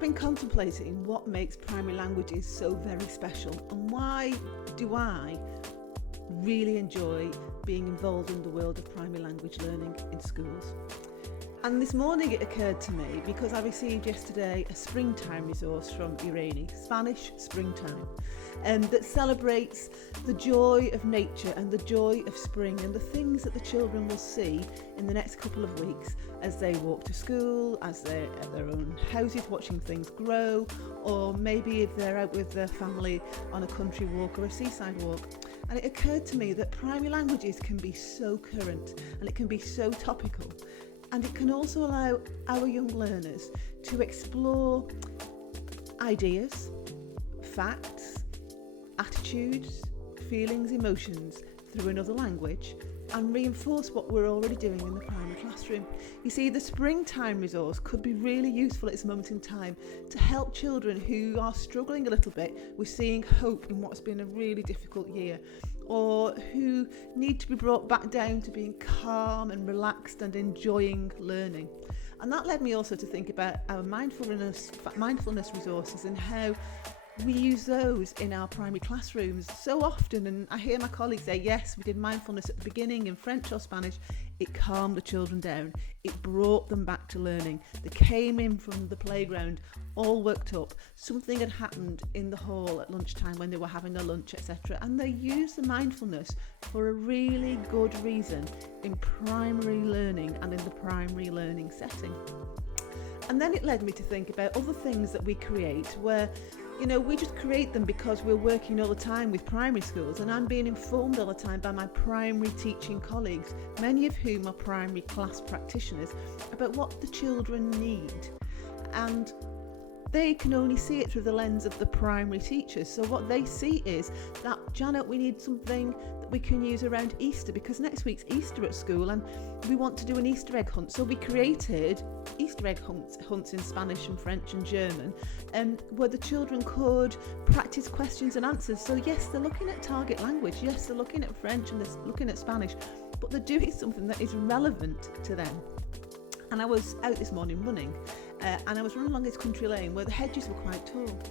been contemplating what makes primary languages so very special, and why do I really enjoy being involved in the world of primary language learning in schools. And this morning it occurred to me because I received yesterday a springtime resource from Irene, Spanish Springtime, that celebrates the joy of nature and the joy of spring and the things that the children will see in the next couple of weeks as they walk to school, as they're at their own houses watching things grow, or maybe if they're out with their family on a country walk or a seaside walk. And it occurred to me that primary languages can be so current and it can be so topical. And it can also allow our young learners to explore ideas, facts, attitudes, feelings, emotions through another language and reinforce what we're already doing in the primary classroom. You see, the springtime resource could be really useful at this moment in time to help children who are struggling a little bit with seeing hope in what's been a really difficult year, or who need to be brought back down to being calm and relaxed and enjoying learning. And that led me also to think about our mindfulness resources and how we use those in our primary classrooms so often. And I hear my colleagues say, yes, we did mindfulness at the beginning in French or Spanish. It calmed the children down. It brought them back to learning. They came in from the playground all worked up. Something had happened in the hall at lunchtime when they were having their lunch, etc. And they used the mindfulness for a really good reason in primary learning and in the primary learning setting. And then it led me to think about other things that we create where, you know, we just create them because we're working all the time with primary schools, and I'm being informed all the time by my primary teaching colleagues, many of whom are primary class practitioners, about what the children need. And they can only see it through the lens of the primary teachers. So what they see is that, Janet, we need something that we can use around Easter, because next week's Easter at school and we want to do an Easter egg hunt. So we created Easter egg hunts in Spanish and French and German, where the children could practice questions and answers. So yes, they're looking at target language. Yes, they're looking at French and they're looking at Spanish, but they're doing something that is relevant to them. And I was out this morning running, and I was running along this country lane where the hedges were quite tall.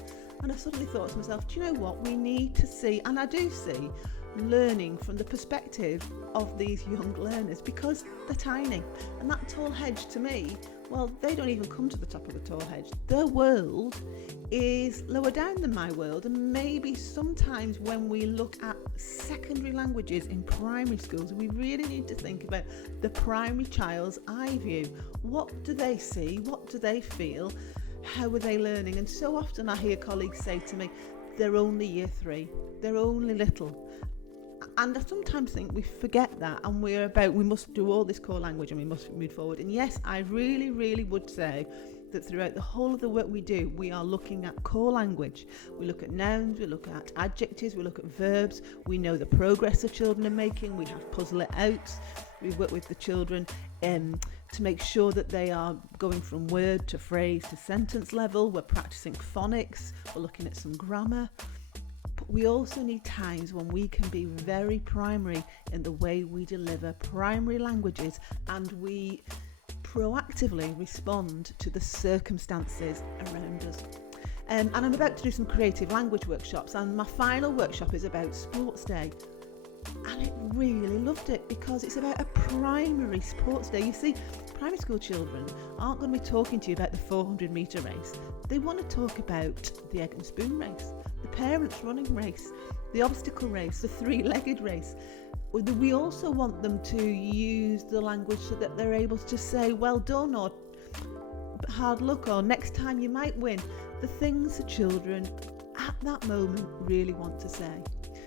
And I suddenly thought to myself, do you know what? We need to see, and I do see, learning from the perspective of these young learners, because they're tiny. And that tall hedge, to me, well, they don't even come to the top of the tall hedge. Their world is lower down than my world. And maybe sometimes when we look at secondary languages in primary schools, we really need to think about the primary child's eye view. What do they see? What do they feel? How are they learning? And so often I hear colleagues say to me, they're only year 3, they're only little. And I sometimes think we forget that, and we must do all this core language and we must move forward. And yes, I really, really would say that throughout the whole of the work we do, we are looking at core language. We look at nouns, we look at adjectives, we look at verbs, we know the progress the children are making, we have puzzle it out, we work with the children to make sure that they are going from word to phrase to sentence level. We're practicing phonics, we're looking at some grammar. But we also need times when we can be very primary in the way we deliver primary languages, and we proactively respond to the circumstances around us. And I'm about to do some creative language workshops, and my final workshop is about Sports Day. And I really loved it because it's about a primary sports day. You see, primary school children aren't going to be talking to you about the 400 metre race. They want to talk about the egg and spoon race, the parents running race, the obstacle race, the 3-legged race. We also want them to use the language so that they're able to say, well done, or hard luck, or next time you might win. The things the children at that moment really want to say.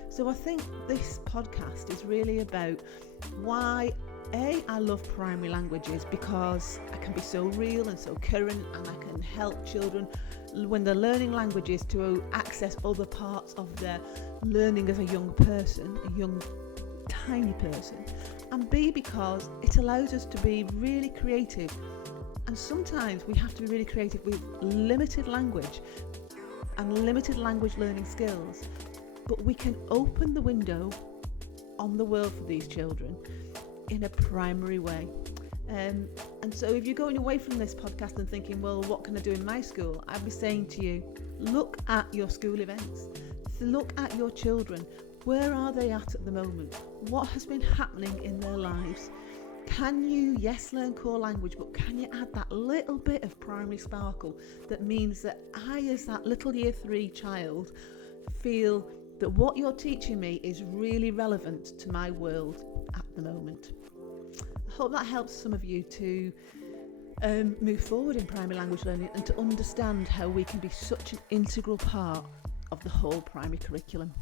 So I think this podcast is really about why I love primary languages, because I can be so real and so current, and I can help children when they're learning languages to access other parts of their learning as a young person, a young tiny person, and B, because it allows us to be really creative. And sometimes we have to be really creative with limited language and limited language learning skills, but we can open the window on the world for these children in a primary way. And so if you're going away from this podcast and thinking, well, what can I do in my school? I'd be saying to you, look at your school events. Look at your children. Where are they at the moment? What has been happening in their lives? Can you, yes, learn core language, but can you add that little bit of primary sparkle that means that I, as that little year 3 child, feel that what you're teaching me is really relevant to my world at the moment? I hope that helps some of you to move forward in primary language learning and to understand how we can be such an integral part of the whole primary curriculum.